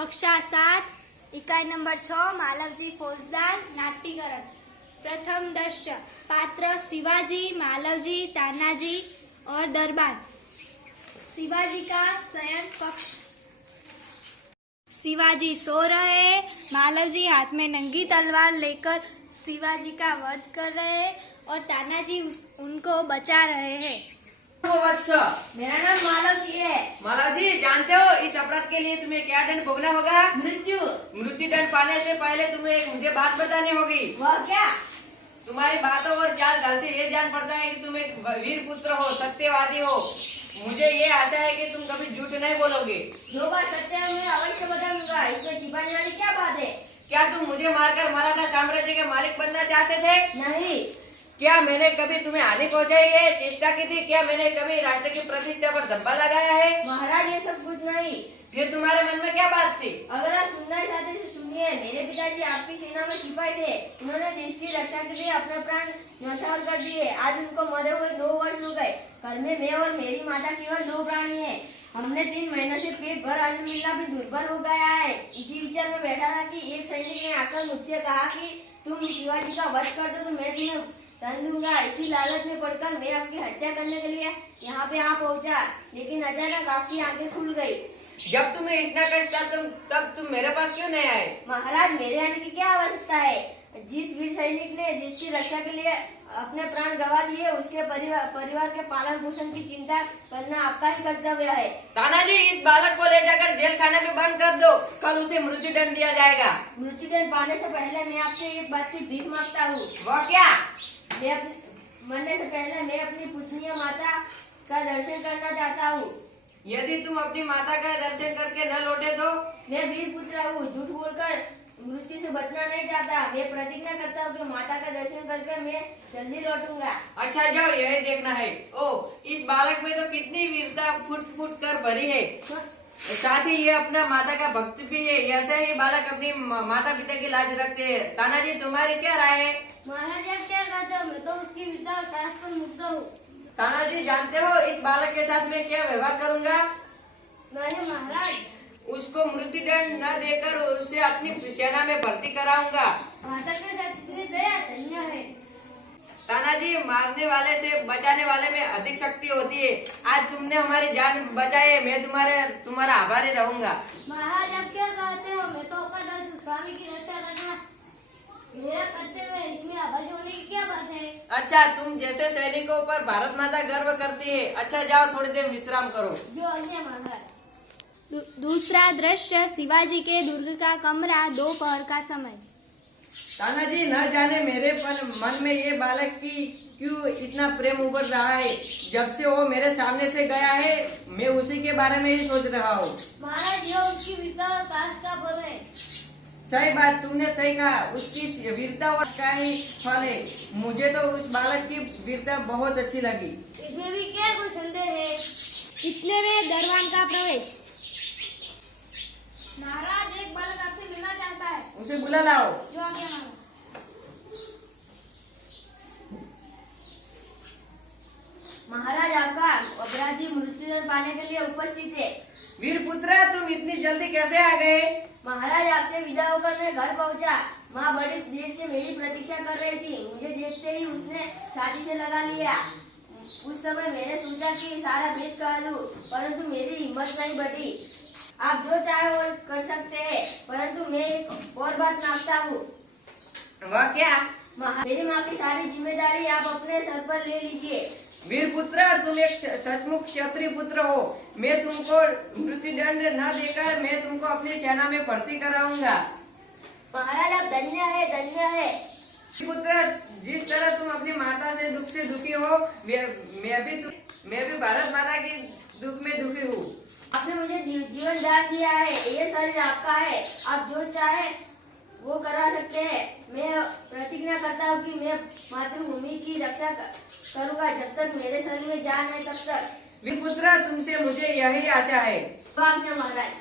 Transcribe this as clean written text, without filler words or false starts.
कक्षा 7 इकाई नंबर 6 मालवजी फौजदार नाट्यकरण। प्रथम दृश्य। पात्र शिवाजी, मालवजी, तानाजी और दरबान। शिवाजी का शयन कक्ष। शिवाजी सो रहे, मालवजी हाथ में नंगी तलवार लेकर शिवाजी का वध कर रहे हैं और तानाजी उनको बचा रहे हैं। अच्छा, मेरा नाम मालव जी है। मालव जी, जानते हो इस अपराध के लिए तुम्हें क्या दंड भोगना होगा? मृत्यु। मृत्यु दंड पाने से पहले तुम्हें एक मुझे बात बतानी होगी। वह क्या? तुम्हारी बातों और चाल ढाल से ये जान पड़ता है कि तुम एक वीर पुत्र हो, सत्यवादी हो। मुझे ये आशा है कि तुम कभी झूठ नहीं बोलोगे। जो बात सत्य है मैं अवश्य बताऊंगा। इसमें छिपाने वाली क्या बात है? क्या तुम मुझे मारकर मराठा साम्राज्य के मालिक बनना चाहते थे? नहीं। क्या मैंने कभी तुम्हें हानि पहुंचाई है, चेष्टा की थी? क्या मैंने कभी राष्ट्र की प्रतिष्ठा पर धब्बा लगाया है? महाराज, ये सब कुछ नहीं। फिर तुम्हारे मन में क्या बात थी? अगर आप सुनना चाहते तो सुनिए। मेरे पिताजी आपकी सेना में सिपाही थे। उन्होंने देश की रक्षा के लिए अपने प्राण न्यौछावर कर दिए। आज उनको मरे हुए 2 वर्ष हो गए। घर में मैं और मेरी माता केवल 2 प्राणी हैं। हमने 3 महीनों से पेट भर अन्न मिलना भी दुर्बल हो गया है। इसी विचार में बैठा था कि एक सैनिक ने आकर मुझसे कहा कि तुम शिवाजी का वध कर दो तो मैं तुम्हें धन दूंगा। इसी लालच में पड़कर मैं आपकी हत्या करने के लिए यहाँ पे आ पहुँचा, लेकिन अचानक आपकी आंखें खुल गई। जब तुम्हें इतना कष्ट था तब तुम मेरे पास क्यों नहीं आए? महाराज, मेरे आने की क्या आवश्यकता है? जिस वीर सैनिक ने देश की रक्षा के लिए अपने प्राण गंवा दिए, उसके परिवार के पालन पोषण की चिंता करना आपका ही कर्तव्य है। तानाजी, इस बालक को ले जाकर जेल खाने में बंद कर दो। कल उसे मृत्यु दंड दिया जाएगा। मृत्यु दंड पाने से पहले मैं आपसे एक बात की भीख मांगता हूँ। वो क्या? मरने से पहले मैं अपनी पूजनीय माता का दर्शन करना चाहता हूँ। यदि तुम अपनी माता का दर्शन करके न लौटे तो? मैं वीर पुत्र हूँ, झूठ बोलकर मृत्यु से बचना नहीं चाहता। मैं प्रतिज्ञा करता हूँ कि माता का दर्शन करके मैं जल्दी लौटूंगा। अच्छा, जाओ, यही देखना है। ओ, इस बालक में तो कितनी वीरता फुट फुट कर भरी है। साथ ही ये अपना माता का भक्त भी है। ऐसे ही बालक अपनी माता पिता की लाज रखते हैं। तानाजी, तुम्हारी क्या राय है? महाराज, आप क्या कहते हो? मैं तो उसकी वीरता और साहस पर मुग्ध हूँ। तानाजी, जानते हो इस बालक के साथ मैं क्या व्यवहार करूंगा? नहीं महाराज। उसको मृत्यु दंड न देकर उसे अपनी सेना में भर्ती कराऊंगा। माता के साथ इतनी दया धन्य है। तानाजी, मारने वाले से बचाने वाले में अधिक शक्ति होती है। आज तुमने हमारी जान बचाई, मैं तुम्हारा आभारी रहूंगा। महाराज, आप क्या कहते हो? मैं तो अपना स्वामी की रक्षा करना मेरा कर्तव्य है। इसमें आभारी होने की क्या बात है? अच्छा, तुम जैसे सैनिकों पर भारत माता गर्व करती है। अच्छा, जाओ, थोड़ी देर विश्राम करो। जो अन्य महाराज। दूसरा दृश्य। शिवाजी के दुर्ग का कमरा, दोपहर का समय। तानाजी, न जाने मेरे मन में ये बालक की क्यों इतना प्रेम उभर रहा है। जब से वो मेरे सामने से गया है, मैं उसी के बारे में ही सोच रहा हूँ। महाराज, यह उसकी वीरता और साहस का फल है। सही बात, तुमने सही कहा। उसकी वीरता और का ही फल है। मुझे तो उस बालक की वीरता बहुत अच्छी लगी। इसमें भी क्या कोई संदेह है? इतने में दरबान का प्रवेश। महाराज, एक बालक आपसे मिलना चाहता है। उसे बुला लाओ। जो आज्ञा मांगो। महाराज, आपका अपराधी मृत्युदंड पाने के लिए उपस्थित है। वीर पुत्र, तुम इतनी जल्दी कैसे आ गए? महाराज, आपसे विदा होकर मैं घर पहुंचा। माँ बड़ी देर से मेरी प्रतीक्षा कर रही थी। मुझे देखते ही उसने छाती से लगा लिया। उस समय मैंने सोचा कि सारा भेद कह दूं, परंतु मेरी हिम्मत नहीं बढ़ी। आप जो चाहे वो कर सकते हैं, परंतु मैं एक और बात मांगता हूँ। वह क्या? मेरी माँ की सारी जिम्मेदारी आप अपने सर पर ले लीजिए। वीर पुत्र, तुम एक सचमुच क्षत्रिय पुत्र हो। मैं तुमको मृत्यु दंड न देकर मैं तुमको अपनी सेना में भर्ती कराऊंगा। महाराज, आप धन्य है, धन्य है। पुत्र, जिस तरह तुम अपनी माता से दुखी हो, मैं भी भारत माता के दुख में दुखी हूँ। आपने मुझे जीवन दान दिया है। ये शरीर आपका है। आप जो चाहे वो करा सकते हैं। मैं प्रतिज्ञा करता हूँ कि मैं मातृभूमि की रक्षा करूँगा जब तक मेरे शरीर में जान है तब तक। वीर पुत्र, तुमसे मुझे यही आशा है। आज्ञा महाराज।